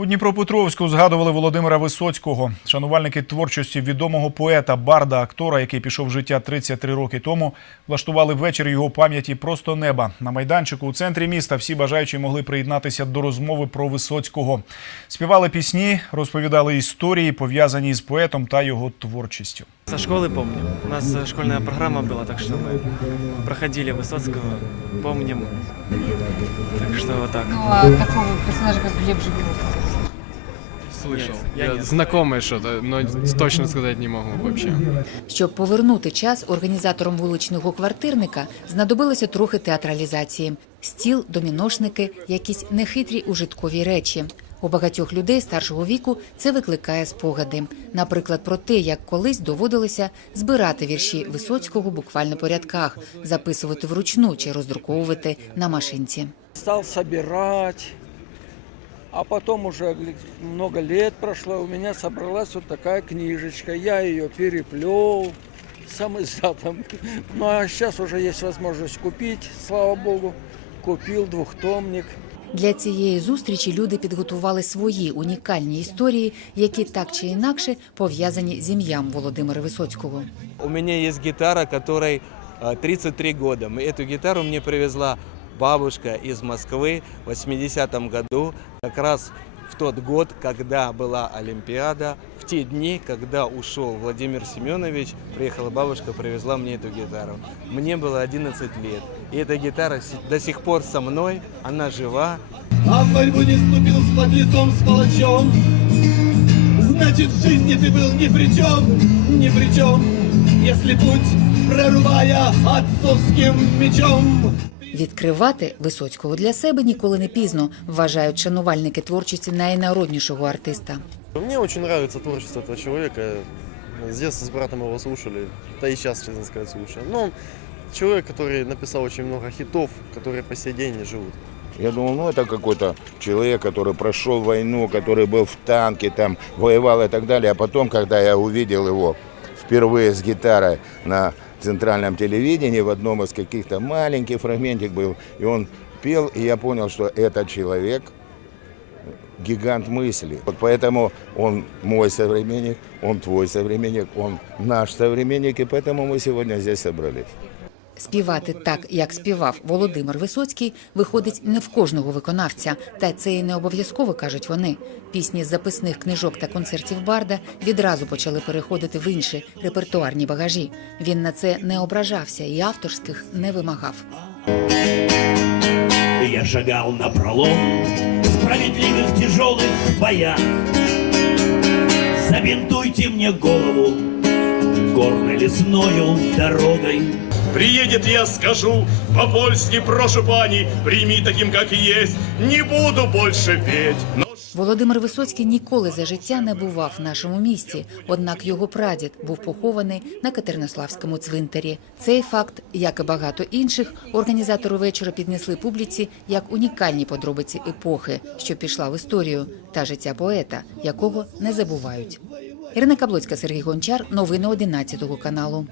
У Дніпропетровську згадували Володимира Висоцького. Шанувальники творчості відомого поета, барда, актора, який пішов з життя 33 роки тому, влаштували вечір його пам'яті просто неба. На майданчику у центрі міста всі бажаючі могли приєднатися до розмови про Висоцького. Співали пісні, розповідали історії, пов'язані з поетом та його творчістю. Со школы помню. У нас э, школьная программа была, так что мы проходили Высоцкого, помним. Так что вот так. Ну, а такого персонажа, как Глеб Жигалов? Слышал. Я я нет. что-то, но точно сказать не могу вообще. Щоб повернути час організаторам вуличного квартирника знадобилося трохи театралізації: стіл, доміношники, якісь нехитрі ужиткові речі. У багатьох людей старшого віку це викликає спогади. Наприклад, про те, як колись доводилося збирати вірші Висоцького буквально по рядках, записувати вручну чи роздруковувати на машинці. стал собирать, а потом уже много лет прошло, у меня собралась вот такая книжечка, я ее переплел сам издатом. Ну а сейчас уже есть возможность купить, слава богу, купил двухтомник. Для цієї зустрічі люди підготували свої унікальні історії, які так чи інакше пов'язані з ім'ям Володимира Висоцького. У есть гитара, которой э, 33 года. М- Эту гитару мне привезла бабушка из Москвы в 80-м году, как раз в тот год, когда была Олимпиада, в те дни, когда ушел Владимир Семенович, приехала бабушка, привезла мне эту гитару. Мне было 11 лет. И эта гитара до сих пор со мной, она жива, А в борьбу не вступил с подлецом, с палачом Значит, в жизни ты был ни при чем, ни при чем Если путь прорубая отцовским мечом Відкривати Висоцького для себе ніколи не пізно, вважають шанувальники творчості найнароднішого артиста. Мне очень нравится творчество этого человека. С детства с братом его слушали, да и сейчас, честно сказать, слушаем. Но он человек, который написал очень много хитов, которые по сей день не живут. Я думал, ну это какой-то человек, который прошел войну, который был в танке, там воевал и так далее. А потом, когда я увидел его впервые с гитарой на центральном телевидении, в одном из каких-то маленьких фрагментик был, и он пел, и я понял, что этот человек гигант мысли. Вот поэтому он мой современник, он твой современник, он наш современник, и поэтому мы сегодня здесь собрались. Співати так, як співав Володимир Висоцький, виходить не в кожного виконавця, та це і не обов'язково кажуть вони. Пісні з записних книжок та концертів Барда відразу почали переходити в інші репертуарні багажі. Він на це не ображався і авторських не вимагав. Я шагал на пролом справедливых тяжелых боях Забинтуйте мне голову горно-лесною дорогой Приедет, я скажу, по-польски прошу пани, прими таким, как есть, не буду больше петь. Но Володимир Висоцький ніколи за життя не бував в нашому місті, однак його прадід був похований на Катеринославському цвинтарі. Цей факт, як і багато інших, організатори вечора піднесли публіці як унікальні подробиці епохи, що пішла в історію, та життя поета, якого не забувають. Ірина Каблоцька, Сергій Гончар, новини 11 каналу.